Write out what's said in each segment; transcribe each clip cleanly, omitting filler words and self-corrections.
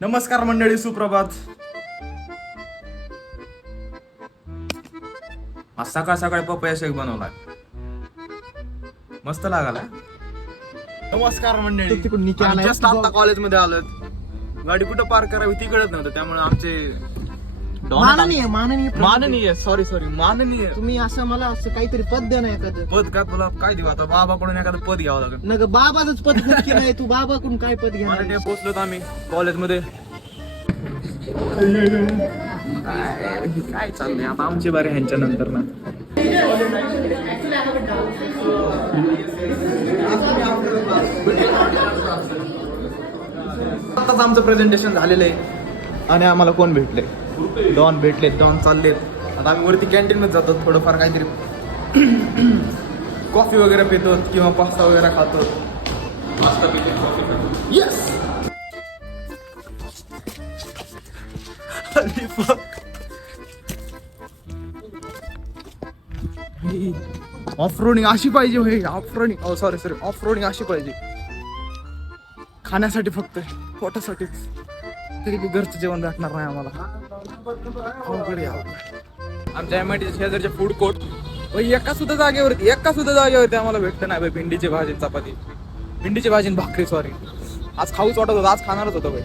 नमस्कार मंडळी, सुप्रभात. आज सकाळ सकाळी पपया शेक बनवलाय, मस्त लागला. नमस्कार मंडळी, जस्ट आता कॉलेजमध्ये आलोत. गाडी कुठं पार्क करावी ती कळत नव्हतं, त्यामुळे आमचे माननीय माननीय तुम्ही असं मला असं काहीतरी पद द्या ना एखादं. पद का तुला काय देऊ आता? बाबाकडून एखादं पद घ्यावं लागेल. नग बाबाच पद नक्की नाही, तू बाबाकडून काय पद घ्या. माननीय पोहोचलोत आम्ही कॉलेजमध्ये. काय चाललंय आता आमची बारी ह्यांच्या नंतर ना. आताच आमचं प्रेझेंटेशन झालेलं आहे आणि आम्हाला कोण भेटले? डॉन भेटले. डॉन चाललेत. आता आम्ही वरती कॅन्टीन मध्ये जातो, थोडंफार काहीतरी कॉफी वगैरे पितो किंवा पास्ता वगैरे खातो. पास्ता पितो, कॉफी खातो. येस. ऑफ रोडिंग अशी पाहिजे होय. Off roading sorry off roading अशी पाहिजे. खाण्यासाठी फक्त, पोटासाठीच. तरी बी घरचं जेवण भेटणार नाही आम्हाला. आमच्या MIT शेजारच्या फूड कोर्ट एका सुद्धा जागेवरती आम्हाला भेटलं नाही भाई. भेंडीची भाजी चपाती, भेंडीची भाजी भाकरी, सॉरी. आज खाऊच वाटत होतं, आज खाणारच होतं भाई.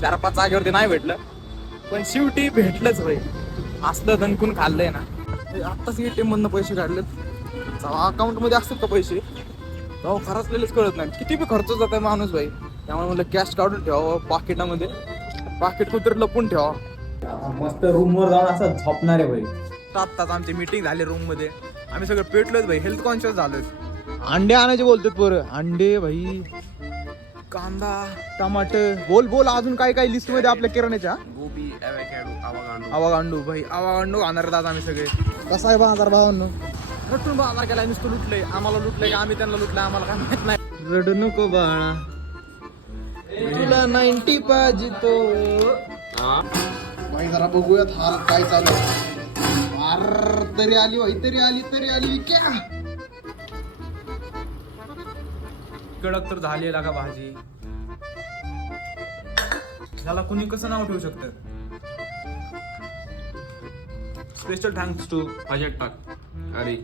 4-5 जागेवरती नाही भेटलं, पण शेवटी भेटलंच भाई. असलं दणकून खाल्लंय ना. आत्ताच ATM मधनं पैसे काढलेत. अकाउंट मध्ये असतात का पैसे? तेव्हा खरंचलेलेच कळत नाही. किती बी खर्च जात आहे माणूस भाई. त्यामुळे म्हणलं कॅश काढून ठेवावं पाकिटामध्ये. पाकिट कुठेतरी लपून ठेवा. मस्त रूम वर जाऊन असं झोपणार आहे भाई. आत्ताच आमची मीटिंग झाली रूम मध्ये. आम्ही सगळं पेटलोय भाई, हेल्थ कॉन्शियस झालोय. अंडे आणायचे बोलतात पोरं. अंडे भाई, कांदा, टमाटर. बोल अजून काय काय लिस्ट मध्ये आपल्या किराण्याच्या? गोबी, आवागांडू भाई. आवागांडू खाणार आज आम्ही सगळे. कसा आहे बाजार भावांनो? रटून बाजार केलाय, नुसतं लुटलंय. आम्हाला लुटलंय का आम्ही त्यांना लुटलंय आम्हाला काय माहित नाही. रडू नको बाळा, तुला 90 पाहिजे तो. भाई जरा बघूयात हाल काय चालू आहे. तरी आली भाई, तरी आली क्या? कडक तर झाली का भाजी. त्याला कुणी कसं नाव ठेवू शकतं? स्पेशल थँक्स टू अजय टाक. अरे